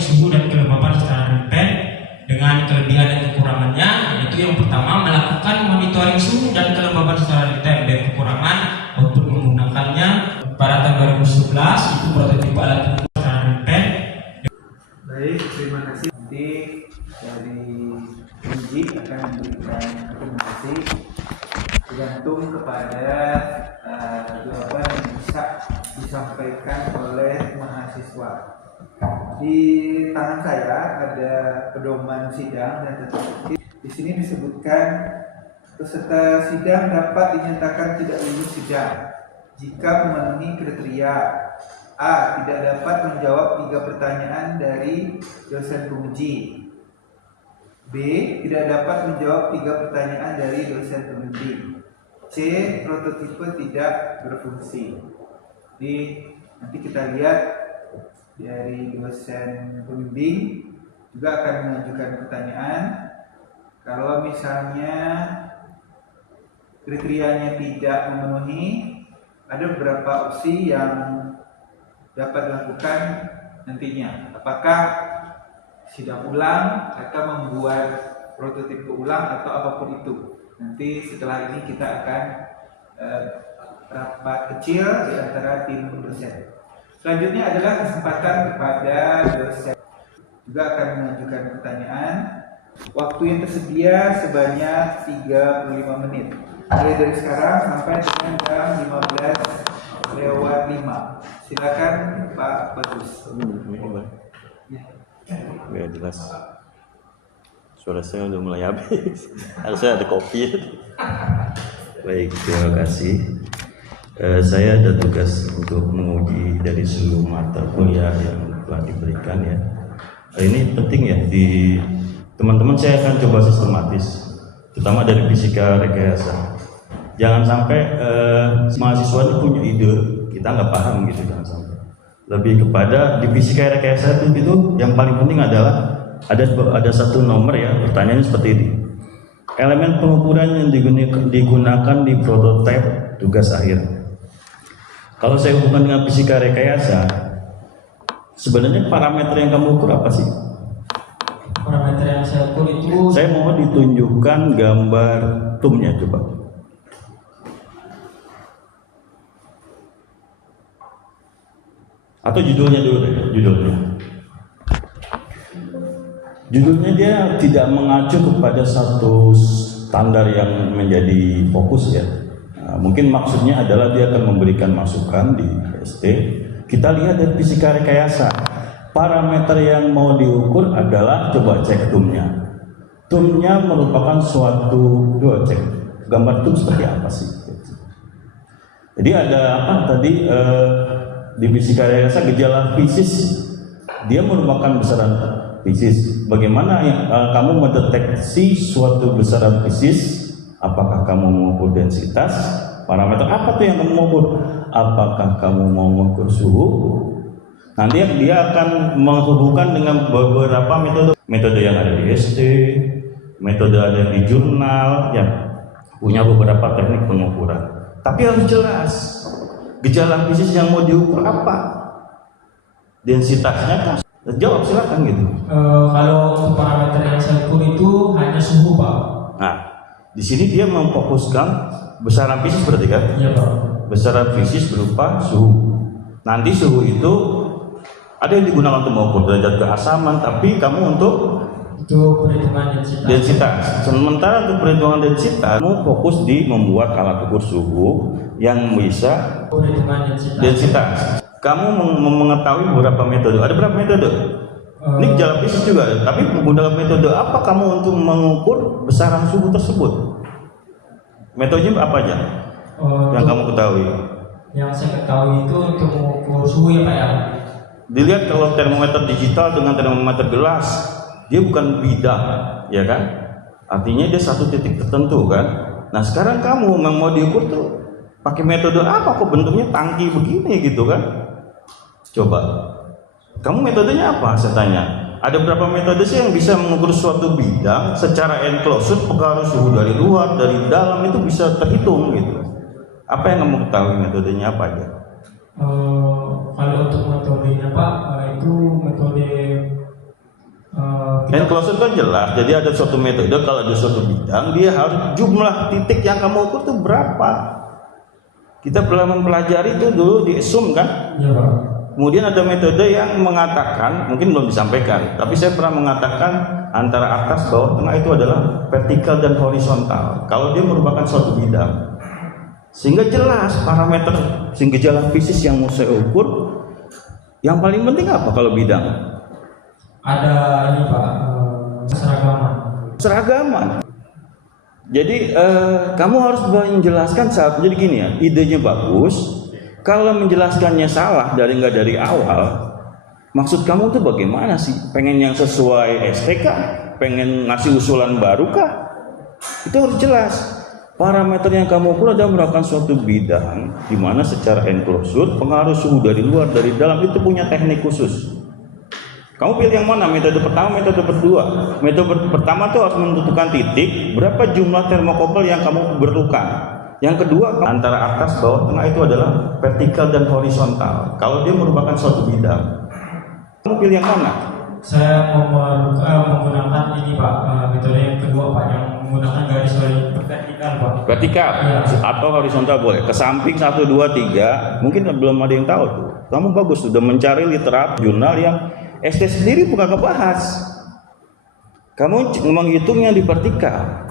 suhu dan kelembapan secara real dengan kelebihan dan kekurangannya. Yaitu yang pertama, melakukan monitoring suhu dan kelembapan secara real dan kekurangan untuk menggunakannya. Pada tahun 2011 itu prototipe alat ukur secara real. Baik, terima kasih. Nanti dari uji akan memberikan rekomendasi tergantung kepada jawaban yang bisa disampaikan oleh mahasiswa. Di tangan saya ada pedoman sidang dan tata tertib. Di sini disebutkan peserta sidang dapat dinyatakan tidak lulus sidang jika memenuhi kriteria: A. Tidak dapat menjawab 3 pertanyaan dari dosen penguji. B. Tidak dapat menjawab 3 pertanyaan dari dosen pembimbing. C. Prototipe tidak berfungsi. Jadi nanti kita lihat dari dosen pembimbing juga akan mengajukan pertanyaan. Kalau misalnya kriterianya tidak memenuhi, ada beberapa opsi yang dapat dilakukan nantinya. Apakah sidang ulang atau membuat prototipe ulang atau apapun itu. Nanti setelah ini kita akan rapat kecil di antara tim dosen. Selanjutnya adalah kesempatan kepada dosen juga akan mengajukan pertanyaan. Waktu yang tersedia sebanyak 35 menit. Mulai dari sekarang sampai dengan jam 15:05. Silakan Pak Bagus. Ya jelas. Suara saya udah mulai habis. Harusnya ada kopi. Baik, terima kasih. Saya ada tugas untuk menguji dari seluruh mata kuliah yang telah diberikan ya. Ini penting ya, di teman-teman saya akan coba sistematis, terutama dari fisika rekayasa. Jangan sampai mahasiswa itu punya ide, kita nggak paham gitu, jangan sampai. Lebih kepada di fisika rekayasa itu yang paling penting adalah ada satu nomor ya, pertanyaannya seperti ini. Elemen pengukuran yang digunakan di prototipe tugas akhir. Kalau saya hubungkan dengan fisika rekayasa, sebenarnya parameter yang kamu ukur apa sih? Parameter yang saya ukur itu, saya mau ditunjukkan gambar tumnya coba. Atau judulnya dulu deh, judulnya dia tidak mengacu kepada satu standar yang menjadi fokus ya. Nah, mungkin maksudnya adalah dia akan memberikan masukan di ST. Kita lihat dari fisika rekayasa, parameter yang mau diukur adalah, coba cek tumnya. Tumnya merupakan suatu, coba cek gambar tum seperti apa sih? Jadi ada apa tadi di fisika rekayasa, gejala fisis, dia merupakan besaran fisis. Bagaimana kamu mendeteksi suatu besaran fisis? Apakah kamu mengukur densitas? Parameter apa tuh yang kamu mau ukur? Apakah kamu mau mengukur suhu? Nanti dia akan menghubungkan dengan beberapa metode yang ada di ST, metode ada di jurnal, yang punya beberapa teknik pengukuran. Tapi harus jelas, gejala fisis yang mau diukur apa? Densitasnya kan? Jawab silakan gitu. Kalau untuk parameter yang saya ukur itu hanya suhu, Pak. Nah, di sini dia memfokuskan besaran fisis berarti kan? Iya, Pak. Besaran fisis berupa suhu. Nanti suhu itu ada yang digunakan untuk mengukur derajat keasaman, tapi kamu untuk perhitungan densitas. Sementara untuk perhitungan densitas, kamu fokus di membuat alat ukur suhu yang bisa perhitungan densitas. Kamu mengetahui beberapa metode. Ada berapa metode? Ini gejala fisis juga, tapi menggunakan metode apa kamu untuk mengukur besaran suhu tersebut? Metodenya apa aja yang kamu ketahui? Yang saya ketahui itu untuk mengukur suhu ya, Pak ya. Dilihat kalau termometer digital dengan termometer gelas, dia bukan bidang, ya kan? Artinya dia satu titik tertentu kan? Nah sekarang kamu mau diukur tuh pakai metode apa? Kok bentuknya tangki begini gitu kan? Coba, kamu metodenya apa? Saya tanya. Ada berapa metode sih yang bisa mengukur suatu bidang secara enclosure, pengaruh suhu dari luar, dari dalam itu bisa terhitung gitu. Apa yang kamu ketahui metodenya apa aja? Kalau untuk metodenya Pak, itu metode Enclosure kan jelas, jadi ada suatu metode kalau ada suatu bidang dia harus jumlah titik yang kamu ukur itu berapa. Kita pernah mempelajari itu dulu di SUM kan. Iya Pak. Kemudian ada metode yang mengatakan, mungkin belum disampaikan, tapi saya pernah mengatakan antara atas, bawah, tengah itu adalah vertikal dan horizontal. Kalau dia merupakan suatu bidang, sehingga jelas parameter, sehingga gejala fisik yang mau saya ukur. Yang paling penting apa kalau bidang? Ada ini Pak, Seragaman. Jadi kamu harus menjelaskan saat. Jadi gini ya, idenya bagus. Kalau menjelaskannya salah dari awal, maksud kamu tuh bagaimana sih? Pengen yang sesuai STK? Pengen ngasih usulan baru kah? Itu harus jelas. Parameter yang kamu ukur adalah merupakan suatu bidang di mana secara enclosure pengaruh suhu dari luar dari dalam itu punya teknik khusus. Kamu pilih yang mana? Metode pertama, metode kedua. Metode pertama tuh harus menentukan titik berapa jumlah termokouple yang kamu perlukan. Yang kedua, antara atas, bawah, tengah itu adalah vertikal dan horizontal. Kalau dia merupakan suatu bidang, kamu pilih yang mana? Saya menggunakan ini Pak, metode yang kedua Pak, yang menggunakan garis vertikal Pak. Vertikal Ya. atau horizontal boleh. Ke samping 1, 2, 3. Mungkin belum ada yang tahu tuh. Kamu bagus sudah mencari literatur jurnal yang ST sendiri bukan ngebahas. Kamu menghitungnya di vertikal.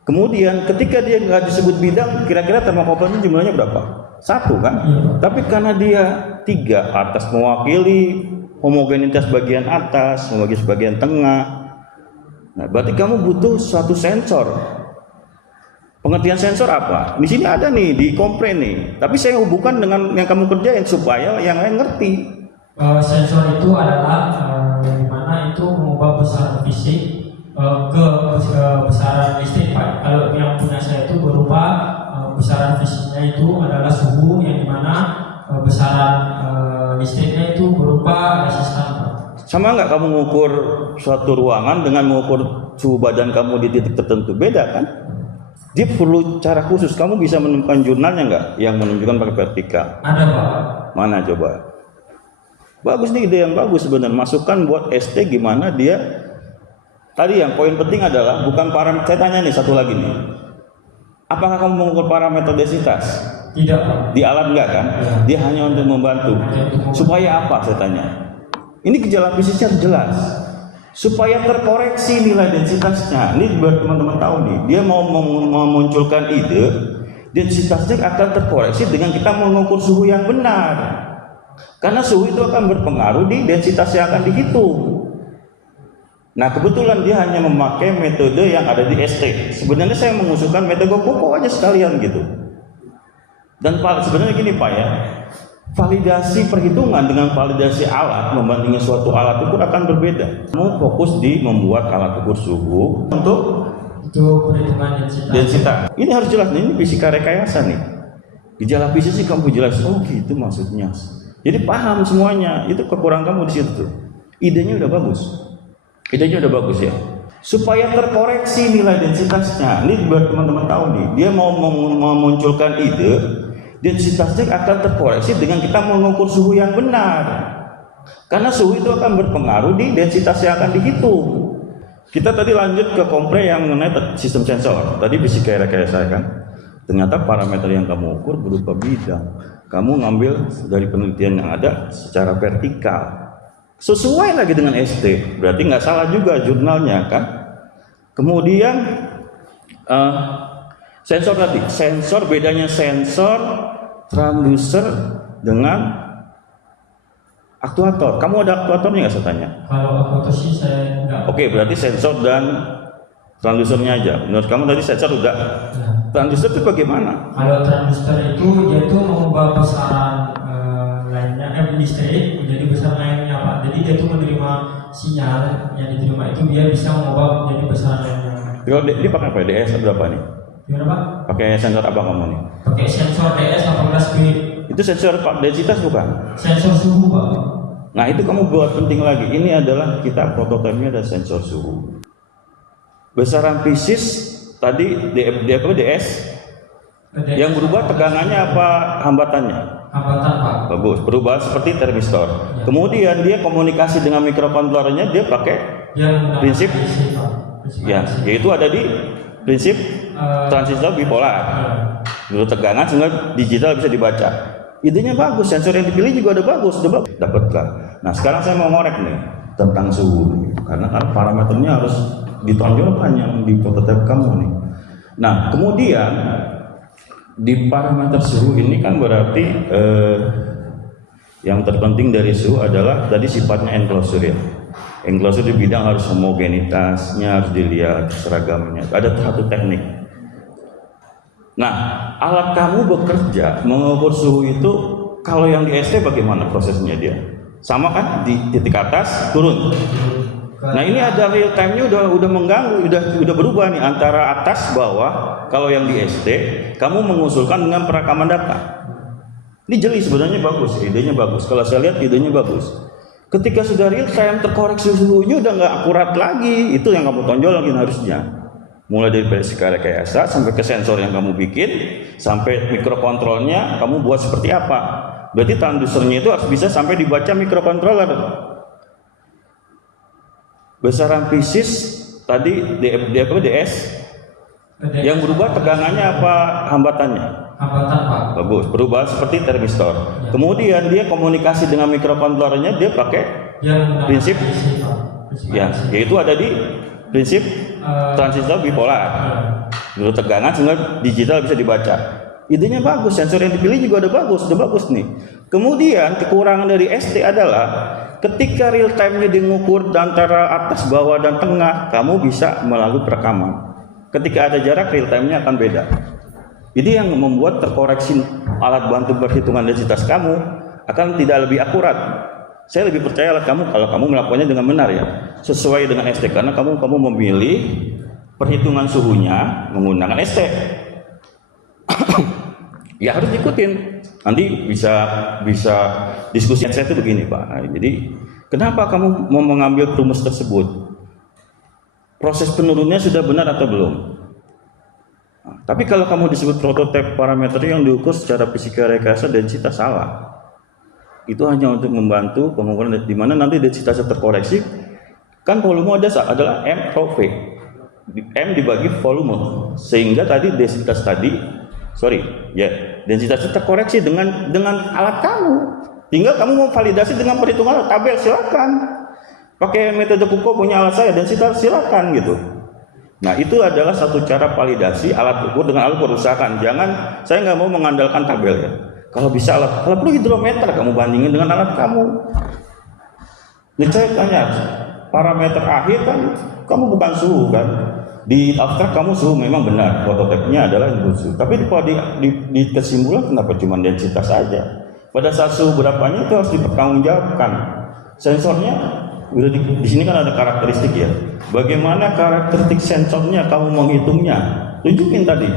Kemudian ketika dia nggak disebut bidang, kira-kira termokouple jumlahnya berapa? 1 kan? Iya. Tapi karena dia 3, atas mewakili homogenitas bagian atas, homogenitas bagian tengah. Nah, berarti kamu butuh suatu sensor. Pengertian sensor apa? Di sini ada nih di komplain nih. Tapi saya hubungkan dengan yang kamu kerjain supaya yang lain ngerti. Sensor itu adalah di mana itu mengubah besaran fisik ke besaran listrik Pak. Kalau yang punya saya itu berupa besaran fisiknya itu adalah suhu, yang dimana besaran listriknya itu berupa resistan Pak. Sama nggak kamu mengukur suatu ruangan dengan mengukur suhu badan kamu di titik tertentu? Beda kan? Dia perlu cara khusus. Kamu bisa menemukan jurnalnya nggak yang menunjukkan pakai vertikal? Ada Pak. Mana coba? Bagus nih, ide yang bagus sebenarnya. Masukkan buat ST gimana dia. Tadi yang poin penting adalah bukan parameter. Saya tanya nih satu lagi nih. Apakah kamu mengukur parameter densitas? Tidak Pak. Di alat enggak kan? Ya. Dia hanya untuk membantu. Supaya apa saya tanya? Ini gejala fisiknya harus jelas. Supaya terkoreksi nilai densitasnya. Ini biar teman-teman tahu nih. Dia mau memunculkan ide, densitasnya akan terkoreksi dengan kita mengukur suhu yang benar. Karena suhu itu akan berpengaruh di densitas yang akan dihitung. Nah, kebetulan dia hanya memakai metode yang ada di ST. Sebenarnya saya mengusulkan metode Koko aja sekalian gitu. Dan sebenarnya gini Pak ya, validasi perhitungan dengan validasi alat membandingkan suatu alat ukur akan berbeda. Kamu fokus di membuat alat ukur suhu untuk Itu perhitungan densitas. Ini harus jelas, ini fisika rekayasa nih. Gejala fisik sih kamu jelas. Oh gitu maksudnya. Jadi paham semuanya. Itu kekurangan kamu di situ tuh. Idenya udah bagus. Idenya udah bagus ya. Supaya terkoreksi nilai densitasnya. Ini biar teman-teman tahu nih. Dia mau memunculkan ide, densitasnya akan terkoreksi dengan kita mengukur suhu yang benar. Karena suhu itu akan berpengaruh di densitas yang akan dihitung. Kita tadi lanjut ke komplain yang mengenai sistem sensor. Tadi fisika rekayasa kan. Ternyata parameter yang kamu ukur berupa bidang. Kamu ngambil dari penelitian yang ada secara vertikal. Sesuai lagi dengan ST. Berarti nggak salah juga jurnalnya kan. Kemudian sensor tadi. Sensor, bedanya sensor, transducer dengan aktuator. Kamu ada aktuatornya nggak saya tanya? Kalau aku sih saya enggak. Oke, berarti sensor dan transducernya aja. Menurut kamu tadi sensor udah. Ya. Transducer itu bagaimana? Kalau transistor itu dia tuh mengubah besaran lainnya listrik menjadi besaran lainnya Pak. Jadi dia tuh menerima sinyal yang diterima itu dia bisa mengubah menjadi besaran lainnya. Kalau dia pakai apa? DS berapa nih? Gimana Pak? Pakai sensor apa kamu nih? Pakai sensor DS 18B. Itu sensor densitas bukan? Sensor suhu Pak. Nah itu kamu buat penting lagi. Ini adalah kita prototipenya ada sensor suhu. Besaran fisis tadi DS. Yang berubah tegangannya apa hambatannya? Hambatan Pak. Bagus, berubah seperti termistor. Kemudian dia komunikasi dengan mikrokontrolernya dia pakai prinsip ya, yaitu ada di prinsip transistor bipolar. Dulu tegangan sehingga digital bisa dibaca. Idenya bagus, sensor yang dipilih juga udah bagus, dapatkan. Nah sekarang saya mau ngorek nih tentang suhu, karena kan parameternya harus ditonjolkan yang di prototipe kamu nih. Nah kemudian di parameter suhu ini kan berarti yang terpenting dari suhu adalah tadi sifatnya enclosure ya. Enclosure di bidang harus homogenitasnya harus dilihat, seragamnya. Ada satu teknik. Nah, alat kamu bekerja mengukur suhu itu kalau yang di ST bagaimana prosesnya dia? Sama kan di titik atas turun. Nah, ini ada real time-nya udah mengganggu, udah berubah nih antara atas bawah. Kalau yang di ST kamu mengusulkan dengan perekaman data. Ini jeli sebenarnya bagus, idenya bagus. Kalau saya lihat idenya bagus. Ketika sudah real time terkoreksi suhunya udah nggak akurat lagi, itu yang kamu tonjol lagi harusnya. Mulai dari versi rekayasa sampai ke sensor yang kamu bikin, sampai mikrokontrolnya kamu buat seperti apa. Berarti transdusernya itu harus bisa sampai dibaca mikrokontroler. Besaran fisis tadi DS yang berubah tegangannya apa hambatannya? Hambatan Pak. Bagus, berubah seperti termistor. Kemudian dia komunikasi dengan mikrokontrolernya dia pakai prinsip ya, yaitu ada di prinsip transistor bipolar. Dulu tegangan sehingga digital bisa dibaca. Idenya bagus, sensor yang dipilih juga udah bagus nih. Kemudian kekurangan dari ST adalah ketika real time-nya diukur antara atas, bawah dan tengah, kamu bisa melalui perekaman. Ketika ada jarak real time-nya akan beda. Jadi yang membuat terkoreksi alat bantu perhitungan densitas kamu akan tidak lebih akurat. Saya lebih percaya alat kamu kalau kamu melakukannya dengan benar ya, sesuai dengan ST karena kamu memilih perhitungan suhunya menggunakan ST. Ya harus diikutin. Nanti bisa diskusi saya itu begini Pak. Jadi kenapa kamu mau mengambil rumus tersebut? Proses penurunnya sudah benar atau belum? Tapi kalau kamu disebut prototipe parameter yang diukur secara fisika rekayasa densitas salah. Itu hanya untuk membantu pengukuran di mana nanti densitasnya terkoreksi. Kan volume adalah M rho V. M dibagi volume sehingga tadi densitas densitasnya terkoreksi dengan alat kamu. Tinggal kamu mau validasi dengan perhitungan tabel silakan. Pakai metode Kuko punya alat saya densitas silakan gitu. Nah itu adalah satu cara validasi alat ukur dengan alat perusahaan. Jangan, saya nggak mau mengandalkan tabel ya. Kalau bisa kalau perlu hidrometer kamu bandingin dengan alat kamu. Jadi saya tanya, parameter akhir kan kamu bukan suhu kan? Di abstrak kamu suhu memang benar, prototipenya adalah suhu. Tapi di kesimpulan kenapa cuma densitas saja? Pada saat suhu berapanya itu harus dipertanggungjawabkan. Sensornya di sini kan ada karakteristik ya. Bagaimana karakteristik sensornya kamu menghitungnya? Tunjukin tadi.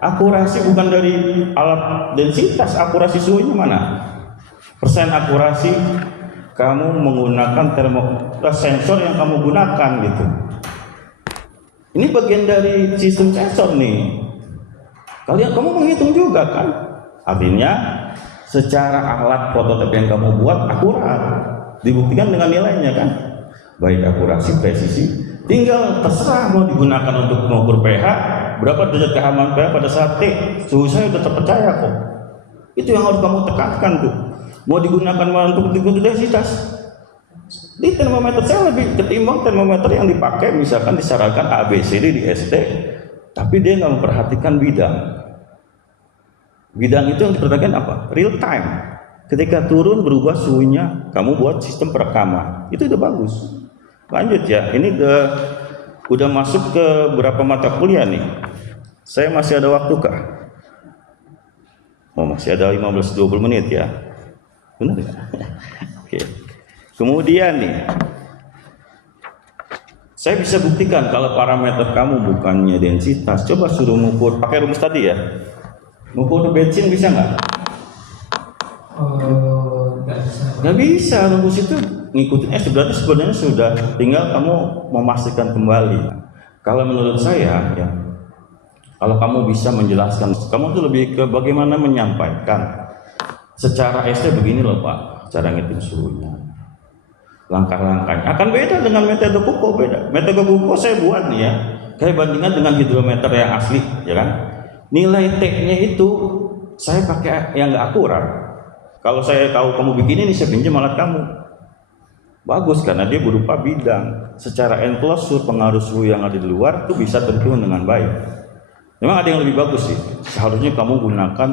Akurasi bukan dari alat densitas, akurasi suhunya mana? Persen akurasi kamu menggunakan sensor yang kamu gunakan gitu. Ini bagian dari sistem sensor nih. Kamu menghitung juga kan? Artinya secara alat prototipe yang kamu buat akurat. Dibuktikan dengan nilainya kan, baik akurasi, presisi, tinggal terserah mau digunakan untuk mengukur pH, berapa derajat keaman pH pada saat T, suhu saya sudah terpercaya kok. Itu yang harus kamu tekankan tuh. Mau digunakan untuk densitas. Di termometer saya lebih ketimbang termometer yang dipakai misalkan disarankan ABCD di ST, tapi dia nggak memperhatikan bidang. Bidang itu yang diperhatikan apa? Real time. Ketika turun berubah suhunya, kamu buat sistem perekaman. Itu udah bagus. Lanjut ya, ini udah masuk ke berapa mata kuliah nih? Saya masih ada waktu kah? Oh masih ada 15-20 menit ya. Benar ya? Oke. Kemudian nih, saya bisa buktikan kalau parameter kamu bukannya densitas. Coba suruh mengukur, pakai rumus tadi ya. Mengukur bensin bisa nggak? Nggak bisa, rumus itu ngikutin berarti sebenarnya sudah tinggal kamu memastikan kembali. Kalau menurut saya ya, kalau kamu bisa menjelaskan, kamu tuh lebih ke bagaimana menyampaikan secara ST begini loh Pak, cara ngitung suhunya. langkah-langkahnya akan beda dengan metode Kuko. Beda metode Kuko saya buat nih ya, saya bandingkan dengan hidrometer yang asli ya kan, nilai T-nya itu saya pakai yang nggak akurat. Kalau saya tahu kamu bikin ini, saya pinjam alat kamu, bagus karena dia berupa bidang. Secara enclosure pengaruh suhu yang ada di luar itu bisa terhitung dengan baik. Memang ada yang lebih bagus sih, seharusnya kamu gunakan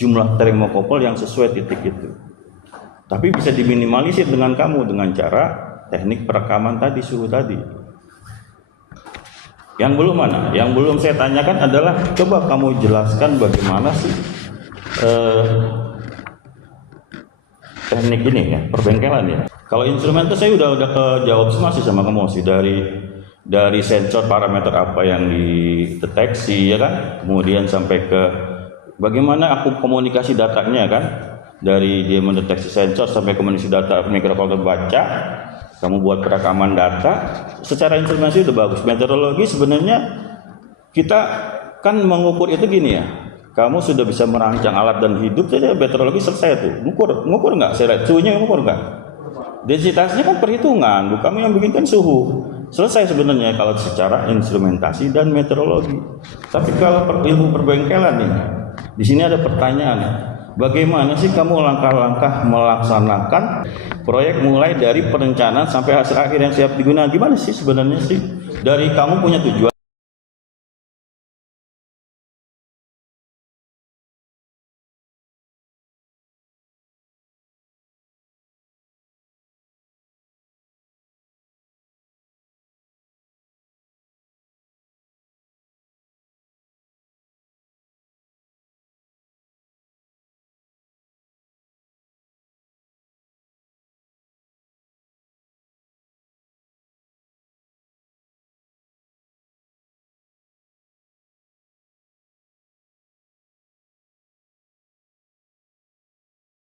jumlah termokouple yang sesuai titik itu. Tapi bisa diminimalisir dengan kamu dengan cara teknik perekaman tadi, suhu tadi. Yang belum mana? Yang belum saya tanyakan adalah coba kamu jelaskan bagaimana sih teknik ini ya, perbengkelan ya. Kalau instrumen itu saya udah kejawab semua sih sama kamu sih, dari sensor parameter apa yang dideteksi ya kan, kemudian sampai ke bagaimana aku komunikasi datanya kan, dari dia mendeteksi sensor sampai komunikasi data microcontroller baca, kamu buat perekaman data. Secara instrumentasi udah bagus. Meteorologi sebenarnya kita kan mengukur itu gini ya, kamu sudah bisa merancang alat dan hidup, jadi meteorologi selesai tuh. Ngukur nggak? Saya suhunya ngukur nggak? Densitasnya kan perhitungan, kamu yang bikin kan suhu. Selesai sebenarnya kalau secara instrumentasi dan meteorologi. Tapi kalau ilmu perbengkelan nih, di sini ada pertanyaan. Bagaimana sih kamu langkah-langkah melaksanakan proyek mulai dari perencanaan sampai hasil akhir yang siap digunakan? Gimana sih sebenarnya sih? Dari kamu punya tujuan